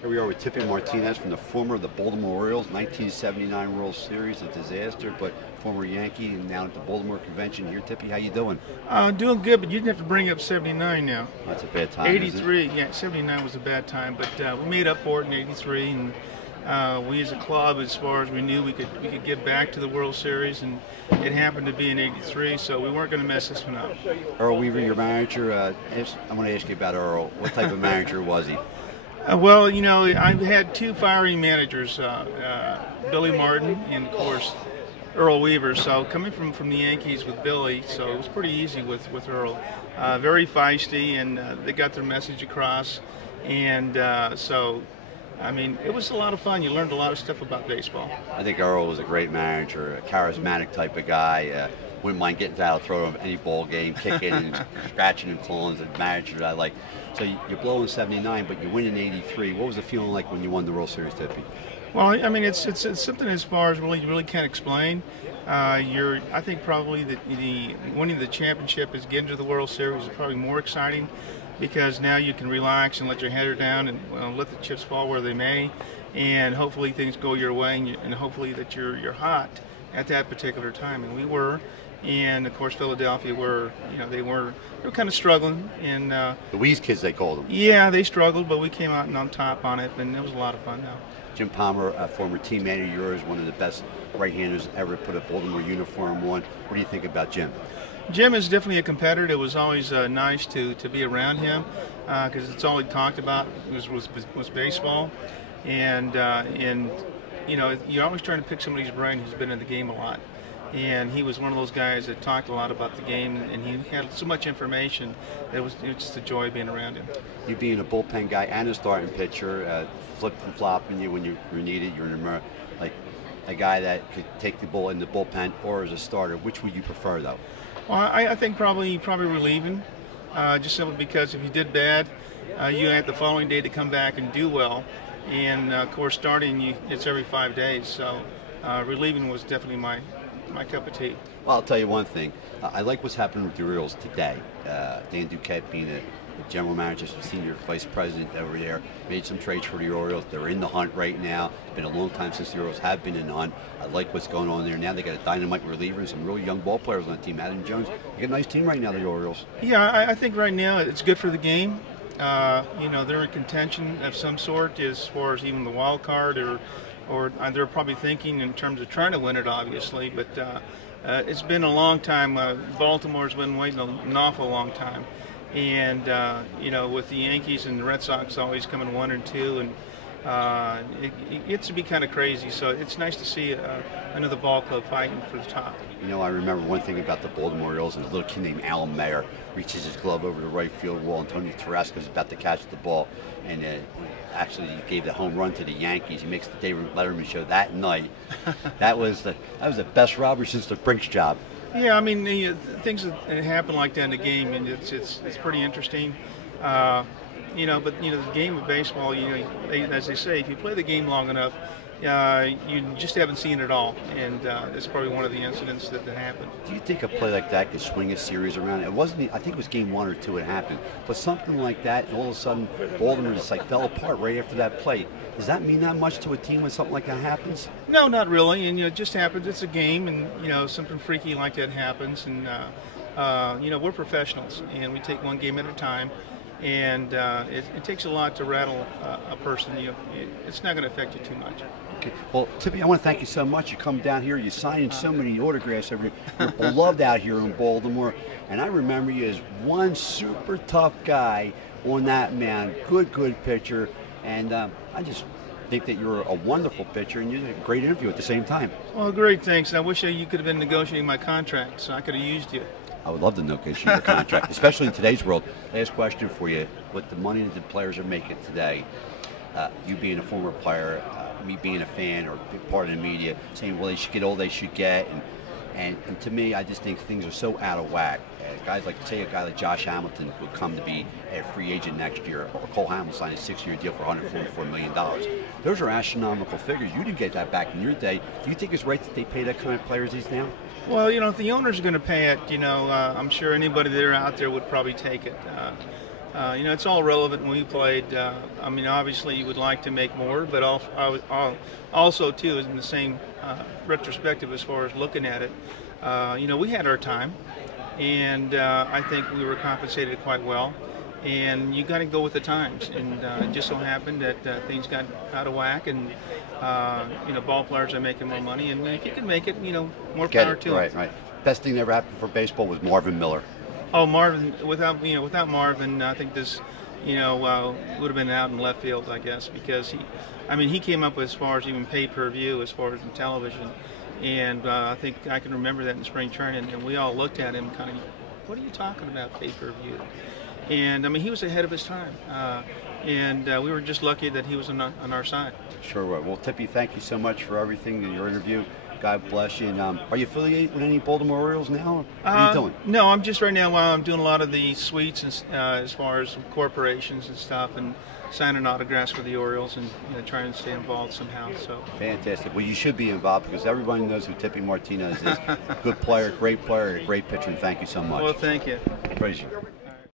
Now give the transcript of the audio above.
Here we are with Tippy Martinez from the former of the Baltimore Orioles, 1979 World Series, a disaster, but former Yankee and now at the Baltimore Convention. Here, Tippy, how you doing? Doing good, but you didn't have to bring up 79 now. That's a bad time. 83, yeah, 79 was a bad time, but we made up for it in 83, and we as a club, as far as we knew, we could get back to the World Series, and it happened to be in 83, so we weren't going to mess this one up. Earl Weaver, your manager, I want to ask you about Earl. What type of manager was he? Well, you know, I've had two fiery managers, Billy Martin and, of course, Earl Weaver. So coming from the Yankees with Billy, so it was pretty easy with Earl. Very feisty, and they got their message across. And so, I mean, it was a lot of fun. You learned a lot of stuff about baseball. I think Earl was a great manager, a charismatic type of guy. Wouldn't mind getting out, throw him any ball game, kicking and scratching and clawing. The manager I like. So you're blowing 79, but you win in 83. What was the feeling like when you won the World Series, Tippy? Well, I mean, it's something as far as you really can't explain. I think probably the winning the championship is getting to the World Series is probably more exciting because now you can relax and let your head down and let the chips fall where they may, and hopefully things go your way, and hopefully that you're hot at that particular time, and we were. And of course, Philadelphia they were kind of struggling, and the Wheeze kids they called them. Yeah, they struggled, but we came out on top on it, and it was a lot of fun. Now, Jim Palmer, a former teammate of yours, one of the best right-handers ever put a Baltimore uniform on. What do you think about Jim? Jim is definitely a competitor. It was always nice to be around him because it's all he talked about was baseball, and you know, you're always trying to pick somebody's brain who's been in the game a lot. And he was one of those guys that talked a lot about the game, and he had so much information that it was just a joy being around him. You being a bullpen guy and a starting pitcher, flip and flopping you when you need it, you're like a guy that could take the ball in the bullpen or as a starter. Which would you prefer, though? Well, I think probably relieving, just simply because if you did bad, you had the following day to come back and do well. And of course, starting it's every 5 days, so relieving was definitely my cup of tea. Well, I'll tell you one thing. I like what's happening with the Orioles today. Dan Duquette being the general manager, senior vice president over there, made some trades for the Orioles. They're in the hunt right now. It's been a long time since the Orioles have been in the hunt. I like what's going on there now. They got a dynamite reliever and some really young ball players on the team. Adam Jones, they got a nice team right now, the Orioles. Yeah, I think right now it's good for the game. You know, they're in contention of some sort as far as even the wild card or they're probably thinking in terms of trying to win it, obviously, but it's been a long time. Baltimore's been waiting an awful long time, and you know, with the Yankees and the Red Sox always coming 1 and 2, and it gets to be kind of crazy. So it's nice to see another ball club fighting for the top. You know, I remember one thing about the Baltimore Orioles, and a little kid named Alan Mayer reaches his glove over the right field wall. Antonio Tarasco's about to catch the ball, and actually he gave the home run to the Yankees. He makes the David Letterman show that night. that was the best robbery since the Brinks job. Yeah, I mean, things that happen like that in the game, and it's pretty interesting. You know, but you know, the game of baseball, you know, as they say, if you play the game long enough, you just haven't seen it all, and it's probably one of the incidents that happened. Do you think a play like that could swing a series around? It wasn't. I think it was game 1 or 2 it happened, but something like that, and all of a sudden, Baltimore just like fell apart right after that play. Does that mean that much to a team when something like that happens? No, not really. And you know, it just happens. It's a game, and you know, something freaky like that happens, and you know, we're professionals, and we take one game at a time. And it takes a lot to rattle a person. You know, it's not going to affect you too much. Okay. Well, Tippy, I want to thank you so much. You come down here, you sign so many autographs every. You're beloved out here in Baltimore, and I remember you as one super tough guy on that mound. Good pitcher, and I just think that you're a wonderful pitcher, and you did a great interview at the same time. Well, great, thanks. I wish you could have been negotiating my contract, so I could have used you. I would love to negotiate your contract, especially in today's world. Last question for you. With the money that the players are making today, you being a former player, me being a fan or part of the media, saying, well, they should get all they should get. And to me, I just think things are so out of whack. Guys like, say, a guy like Josh Hamilton would come to be a free agent next year, or Cole Hamilton signed a 6-year deal for $144 million. Those are astronomical figures. You didn't get that back in your day. Do you think it's right that they pay that kind of players these now? Well, you know, if the owners are going to pay it, you know, I'm sure anybody that are out there would probably take it. It's all relevant when we played. I mean, obviously you would like to make more, but also too, in the same retrospective as far as looking at it, we had our time, and I think we were compensated quite well. And you got to go with the times, and it just so happened that things got out of whack, and ball players are making more money, and if you can make it, more power to right, them. right. Best thing that ever happened for baseball was Marvin Miller. Oh, Marvin! Without Marvin, I think this, would have been out in left field, I guess, because he came up with as far as even pay-per-view, as far as in television, and I think I can remember that in spring training, and we all looked at him kind of, what are you talking about, pay-per-view? And he was ahead of his time, and we were just lucky that he was on our side. Sure were. Well, Tippy, thank you so much for everything in your interview. God bless you. And are you affiliated with any Baltimore Orioles now? What are you doing? No, I'm just right now. I'm doing a lot of the suites and, as far as corporations and stuff, and signing autographs for the Orioles, and trying to stay involved somehow. So fantastic. Well, you should be involved because everybody knows who Tippy Martinez is. Good player, great pitcher, and thank you so much. Well, thank you. Praise you.